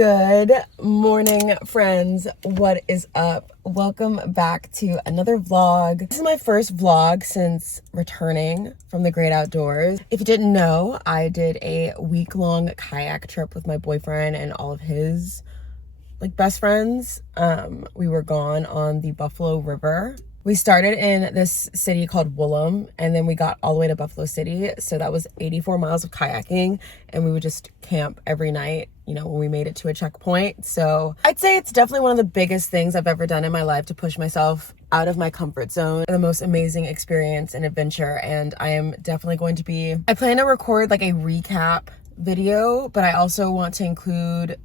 Good morning, friends. What is up? Welcome back to another vlog. This is my first vlog since returning from the great outdoors. If you didn't know, I did a week-long kayak trip with my boyfriend and all of his best friends. We were gone on the Buffalo River. We started in this city called Woolham, and then we got all the way to Buffalo City. So that was 84 miles of kayaking, and we would just camp every night, when we made it to a checkpoint. So I'd say it's definitely one of the biggest things I've ever done in my life to push myself out of my comfort zone. The most amazing experience and adventure, and I am definitely I plan to record a recap video, but I also want to include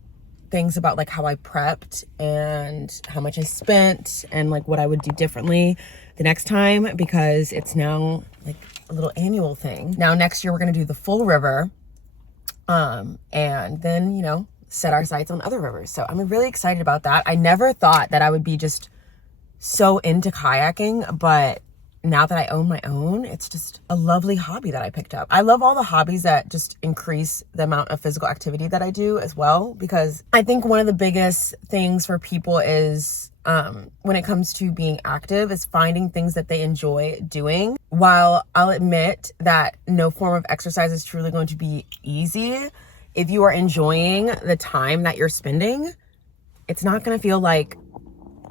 things about how I prepped and how much I spent and what I would do differently the next time, because it's now a little annual thing. Now next year we're gonna do the full river, and then set our sights on other rivers. So I'm really excited about that. I never thought that I would be just so into kayaking, but now that I own my own, it's just a lovely hobby that I picked up. I love all the hobbies that just increase the amount of physical activity that I do as well, because I think one of the biggest things for people is when it comes to being active is finding things that they enjoy doing. While I'll admit that no form of exercise is truly going to be easy, if you are enjoying the time that you're spending, it's not going to feel like,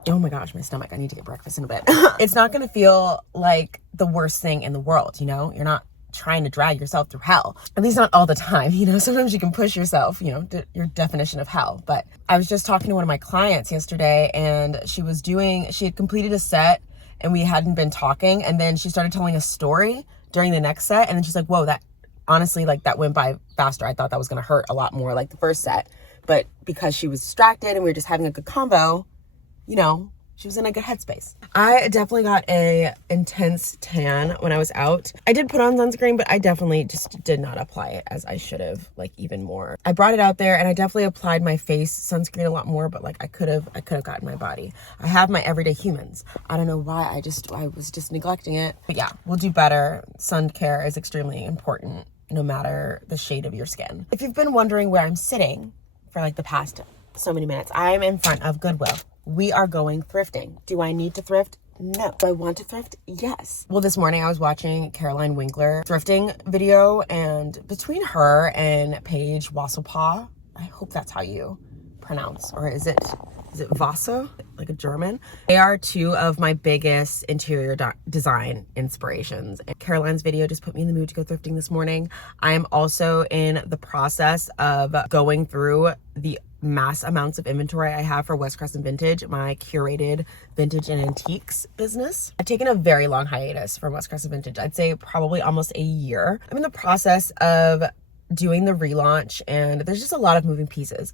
oh my gosh, my stomach, I need to get breakfast in a bit. It's not gonna feel like the worst thing in the world, You're not trying to drag yourself through hell. At least not all the time, Sometimes you can push yourself, your definition of hell. But I was just talking to one of my clients yesterday, and she had completed a set and we hadn't been talking, and then she started telling a story during the next set, and then she's like, whoa, that honestly, that went by faster. I thought that was gonna hurt a lot more like the first set. But because she was distracted and we were just having a good convo, she was in a good headspace. I definitely got a intense tan when I was out. I did put on sunscreen, but I definitely just did not apply it as I should have, even more. I brought it out there, and I definitely applied my face sunscreen a lot more, but I could have gotten my body. I have my Everyday Humans. I don't know why, I was just neglecting it. But yeah, we'll do better. Sun care is extremely important, no matter the shade of your skin. If you've been wondering where I'm sitting for the past so many minutes, I'm in front of Goodwill. We are going thrifting. Do I need to thrift? No. Do I want to thrift? Yes. Well, this morning I was watching Caroline Winkler thrifting video, and between her and Paige Wasselpaw, I hope that's how you pronounce, or is it Vasa, a German? They are two of my biggest interior design inspirations. And Caroline's video just put me in the mood to go thrifting this morning. I am also in the process of going through the mass amounts of inventory I have for West Crescent Vintage, my curated vintage and antiques business. I've taken a very long hiatus from West Crescent Vintage. I'd say probably almost a year. I'm in the process of doing the relaunch, and there's just a lot of moving pieces.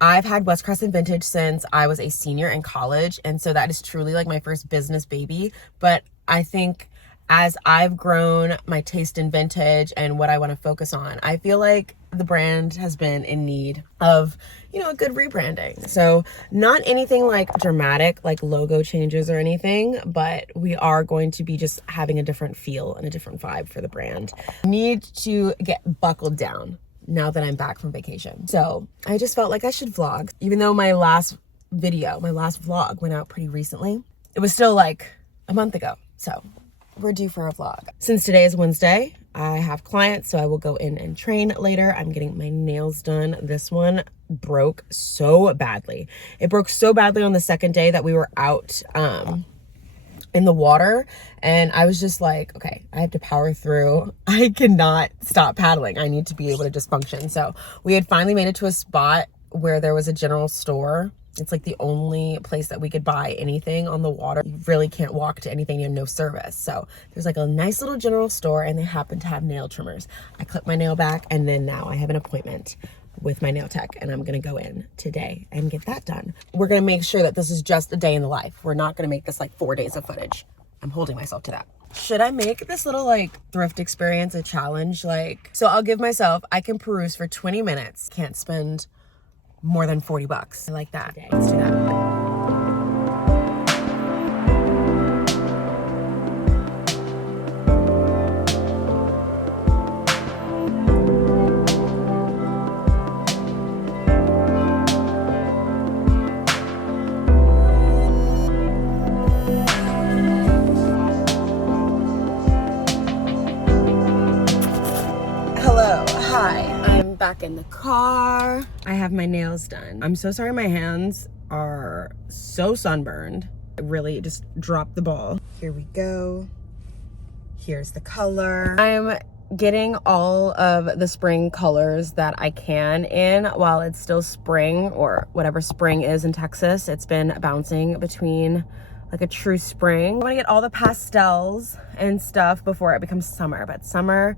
I've had West Crescent Vintage since I was a senior in college, and so that is truly my first business baby. But I think as I've grown my taste in vintage and what I want to focus on, I feel like the brand has been in need of, a good rebranding. So not anything dramatic, logo changes or anything, but we are going to be just having a different feel and a different vibe for the brand. I need to get buckled down now that I'm back from vacation. So I just felt like I should vlog. Even though my last vlog went out pretty recently, it was still a month ago. So we're due for a vlog. Since today is Wednesday, I have clients, so I will go in and train later. I'm getting my nails done. This one broke so badly. It broke so badly on the second day that we were out in the water, and I was just okay, I have to power through. I cannot stop paddling. I need to be able to just function. So we had finally made it to a spot where there was a general store. It's the only place that we could buy anything on the water. You really can't walk to anything, you have no service. So there's a nice little general store, and they happen to have nail trimmers. I clipped my nail back, and then now I have an appointment with my nail tech, and I'm gonna go in today and get that done. We're gonna make sure that this is just a day in the life. We're not gonna make this 4 days of footage. I'm holding myself to that. Should I make this little thrift experience a challenge? So I'll give myself, I can peruse for 20 minutes. Can't spend more than $40. I like that. Let's do that. back in the car. I have my nails done. I'm so sorry my hands are so sunburned. I really just dropped the ball. Here we go. Here's the color. I'm getting all of the spring colors that I can in while it's still spring, or whatever spring is in Texas. It's been bouncing between like a true spring. I want to get all the pastels and stuff before it becomes summer. But summer,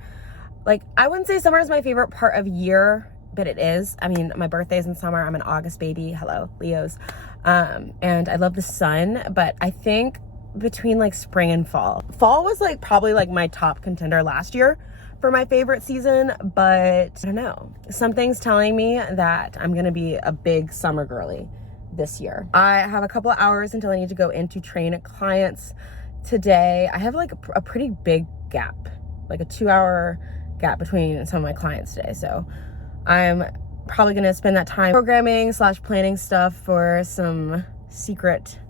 like, I wouldn't say summer is my favorite part of year, but it is. I mean, my birthday's in summer. I'm an August baby. Hello, Leos. And I love the sun, but I think between like spring and fall was like probably like my top contender last year for my favorite season, but I don't know. Something's telling me that I'm gonna be a big summer girly this year. I have a couple of hours until I need to go in to train clients today. I have like a pretty big gap, like a 2-hour gap between some of my clients today. So I'm probably gonna spend that time programming / planning stuff for some secret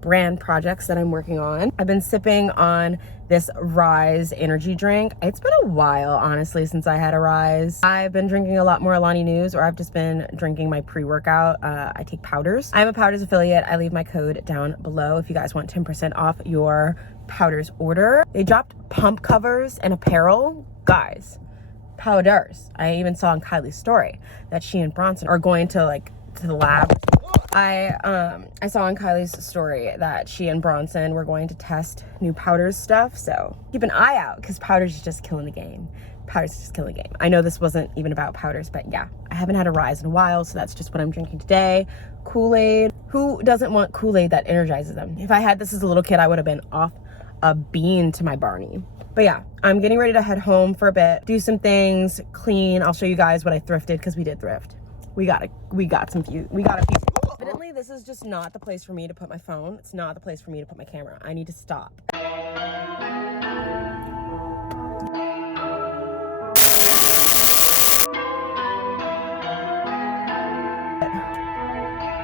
brand projects that I'm working on. I've been sipping on this Rise energy drink. It's been a while, honestly, since I had a Rise. I've been drinking a lot more Alani News, or I've just been drinking my pre-workout. I take powders. I'm a Powders affiliate. I leave my code down below if you guys want 10% off your Powders order. They dropped pump covers and apparel. Guys, Powders. I even saw in Kylie's story that she and Bronson are going to the lab. I saw in Kylie's story that she and Bronson were going to test new Powders stuff, so keep an eye out, because Powders is just killing the game. Powders is just killing the game. I know this wasn't even about Powders, but yeah, I haven't had a Rise in a while, so that's just what I'm drinking today. Kool-Aid. Who doesn't want Kool-Aid that energizes them? If I had this as a little kid, I would have been off a bean to my Barney. But yeah, I'm getting ready to head home for a bit, do some things, clean. I'll show you guys what I thrifted, because we did thrift. We got a few. Evidently, this is just not the place for me to put my phone. It's not the place for me to put my camera. I need to stop.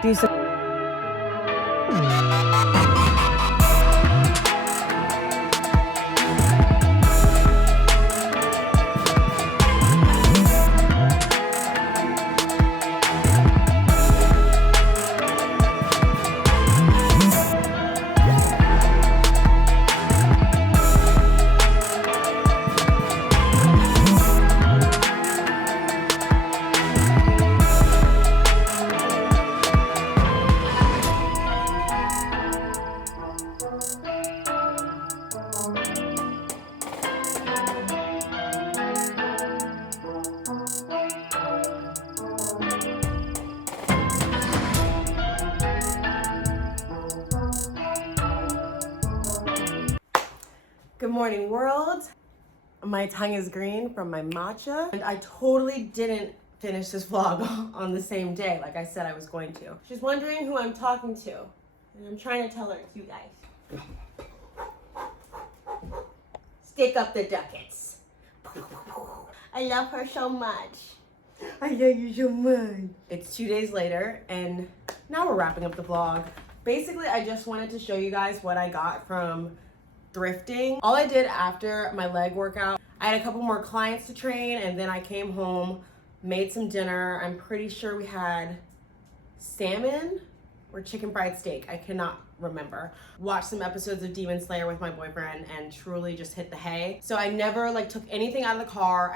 Do some. Good morning, world. My tongue is green from my matcha, and I totally didn't finish this vlog on the same day like I said I was going to. She's wondering who I'm talking to, and I'm trying to tell her it's you guys. Stick up the ducats. I love her so much. I love you so much. It's 2 days later, and now we're wrapping up the vlog. Basically, I just wanted to show you guys what I got from thrifting. All I did after my leg workout, I had a couple more clients to train, and then I came home, made some dinner. I'm pretty sure we had salmon or chicken fried steak. I cannot remember. Watched some episodes of Demon Slayer with my boyfriend and truly just hit the hay. So I never took anything out of the car.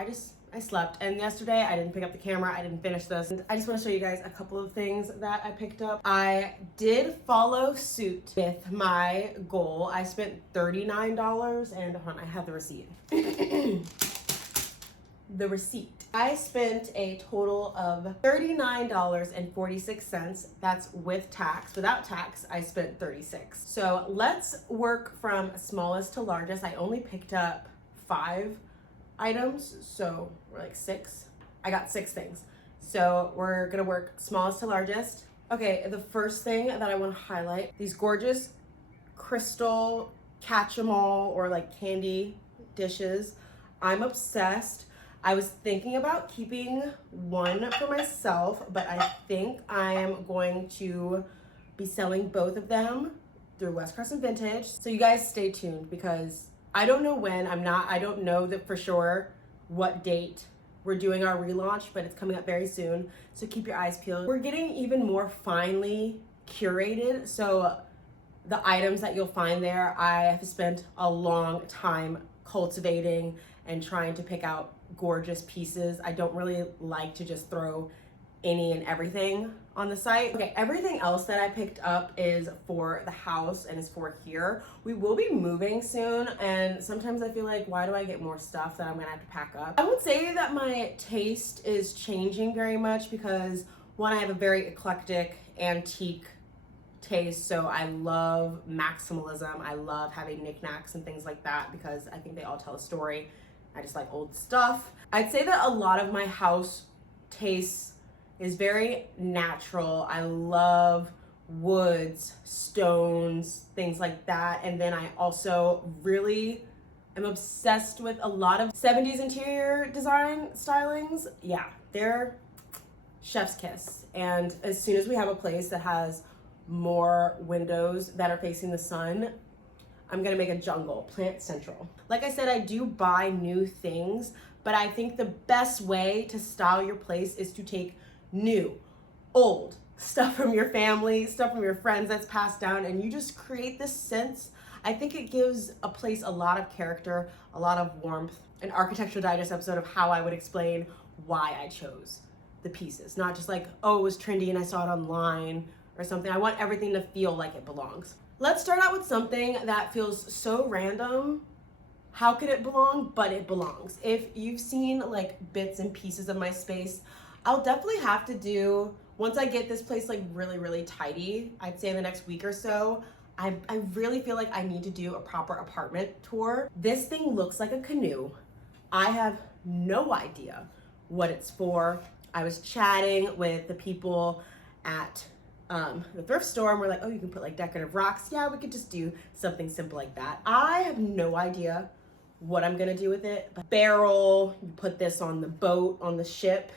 I slept, and yesterday I didn't pick up the camera. I didn't finish this. I just want to show you guys a couple of things that I picked up. I did follow suit with my goal. I spent $39, and hold on, I have the receipt. The receipt. I spent a total of $39.46. That's with tax. Without tax, I spent $36. So let's work from smallest to largest. I only picked up 5 items, so we're like 6. I got 6 things. So we're gonna work smallest to largest. Okay, the first thing that I want to highlight, these gorgeous crystal catch-em-all or like candy dishes. I'm obsessed. I was thinking about keeping one for myself, but I think I'm going to be selling both of them through West Crescent Vintage. So you guys stay tuned, because I don't know when. I don't know that for sure what date we're doing our relaunch, but it's coming up very soon. So keep your eyes peeled. We're getting even more finely curated. So the items that you'll find there, I have spent a long time cultivating and trying to pick out gorgeous pieces. I don't really like to just throw any and everything on the site. Okay, everything else that I picked up is for the house and is for here. We will be moving soon, and sometimes I feel like, why do I get more stuff that I'm gonna have to pack up? I would say that my taste is changing very much because, one, I have a very eclectic, antique taste, so I love maximalism. I love having knickknacks and things like that because I think they all tell a story. I just like old stuff. I'd say that a lot of my house tastes is very natural. I love woods, stones, things like that. And then I also really am obsessed with a lot of 70s interior design stylings. Yeah, they're chef's kiss. And as soon as we have a place that has more windows that are facing the sun, I'm gonna make a jungle, plant central. Like I said, I do buy new things, but I think the best way to style your place is to take new, old stuff from your family, stuff from your friends that's passed down, and you just create this sense. I think it gives a place a lot of character, a lot of warmth. An Architectural Digest episode of how I would explain why I chose the pieces, not just like, oh, it was trendy and I saw it online or something. I want everything to feel like it belongs. Let's start out with something that feels so random. How could it belong? But it belongs. If you've seen like bits and pieces of my space, I'll definitely have to do, once I get this place like really, really tidy, I'd say in the next week or so, I really feel like I need to do a proper apartment tour. This thing looks like a canoe. I have no idea what it's for. I was chatting with the people at the thrift store and we're like, oh, you can put like decorative rocks. Yeah, we could just do something simple like that. I have no idea what I'm gonna do with it. But barrel, you put this on the boat, on the ship,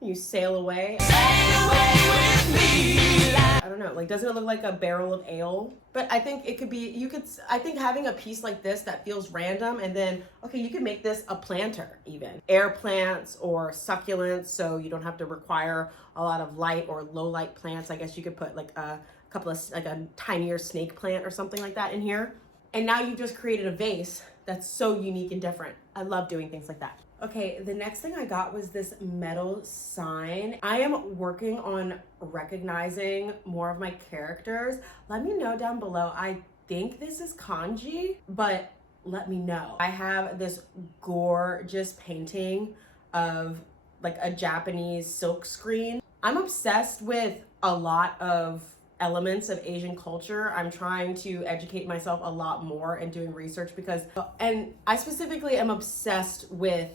you sail away. Sail away with me. I don't know, like, doesn't it look like a barrel of ale? But I think it could be, I think having a piece like this that feels random, and then, okay, you can make this a planter even. Air plants or succulents, so you don't have to require a lot of light or low light plants. I guess you could put like a couple of, like a tinier snake plant or something like that in here. And now you just created a vase that's so unique and different. I love doing things like that. Okay, the next thing I got was this metal sign. I am working on recognizing more of my characters. Let me know down below. I think this is kanji, but let me know. I have this gorgeous painting of like a Japanese silk screen. I'm obsessed with a lot of elements of Asian culture. I'm trying to educate myself a lot more and doing research because, and I specifically am obsessed with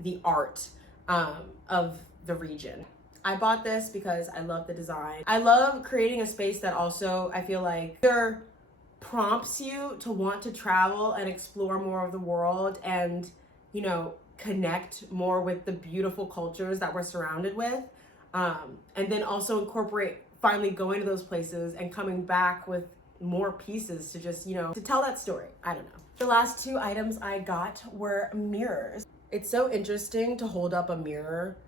the art of the region. I bought this because I love the design. I love creating a space that also, I feel like, either prompts you to want to travel and explore more of the world and, you know, connect more with the beautiful cultures that we're surrounded with. And then also incorporate finally going to those places and coming back with more pieces to just, you know, to tell that story. I don't know. The last two items I got were mirrors. It's so interesting to hold up a mirror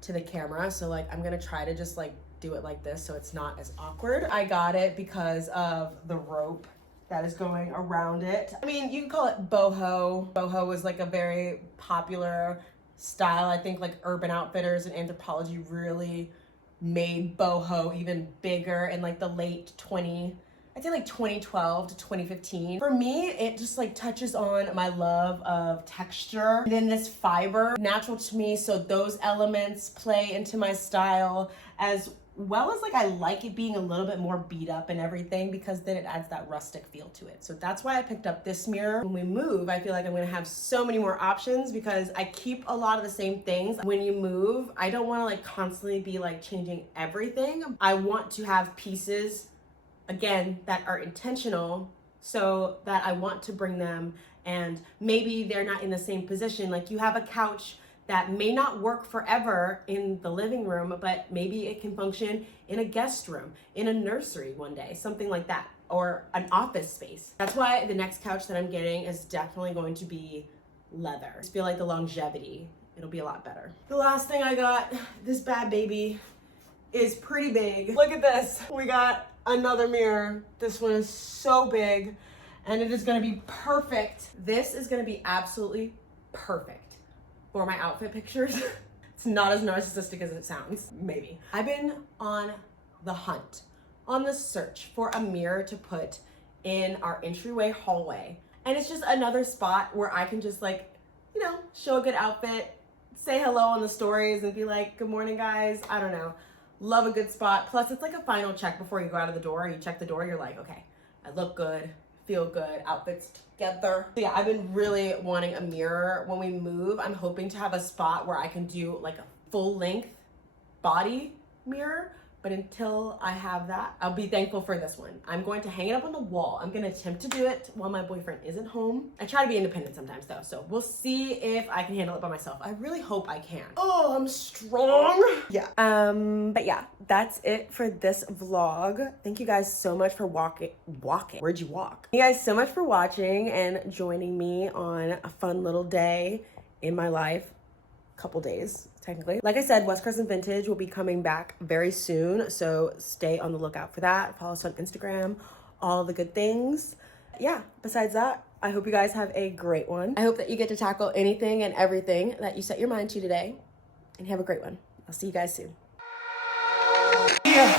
to the camera. So like, I'm gonna try to just like do it like this so it's not as awkward. I got it because of the rope that is going around it. I mean, you can call it boho. Boho was like a very popular style. I think like Urban Outfitters and Anthropologie really made boho even bigger in like the late I'd say like 2012 to 2015. For me, it just like touches on my love of texture. And then this fiber, natural to me, so those elements play into my style, as well as like I like it being a little bit more beat up and everything, because then it adds that rustic feel to it. So that's why I picked up this mirror. When we move, I feel like I'm gonna have so many more options because I keep a lot of the same things. When you move, I don't wanna like constantly be like changing everything. I want to have pieces, again, that are intentional, so that I want to bring them, and maybe they're not in the same position. Like you have a couch that may not work forever in the living room, but maybe it can function in a guest room, in a nursery one day, something like that, or an office space. That's why the next couch that I'm getting is definitely going to be leather. I just feel like the longevity it'll be a lot better. The last thing I got, this bad baby is pretty big. Look at this. We got another mirror. This one is so big and it is gonna be perfect. This is gonna be absolutely perfect for my outfit pictures. It's not as narcissistic as it sounds, maybe. I've been on the hunt, on the search for a mirror to put in our entryway hallway. And it's just another spot where I can just like, you know, show a good outfit, say hello on the stories and be like, good morning guys, I don't know. Love a good spot. Plus it's like a final check before you go out of the door. You check the door, you're like, okay, I look good, feel good, outfits together. So yeah, I've been really wanting a mirror. When we move, I'm hoping to have a spot where I can do like a full length body mirror. But until I have that, I'll be thankful for this one. I'm going to hang it up on the wall. I'm gonna attempt to do it while my boyfriend isn't home. I try to be independent sometimes though, so we'll see if I can handle it by myself. I really hope I can. Oh, I'm strong. Yeah. But yeah, that's it for this vlog. Thank you guys so much for walking. Where'd you walk? Thank you guys so much for watching and joining me on a fun little day in my life. Couple days technically. Like I said, West Crescent Vintage will be coming back very soon, so stay on the lookout for that. Follow us on Instagram, all the good things. Yeah, besides that, I hope you guys have a great one. I hope that you get to tackle anything and everything that you set your mind to today, and have a great one. I'll see you guys soon. Yeah.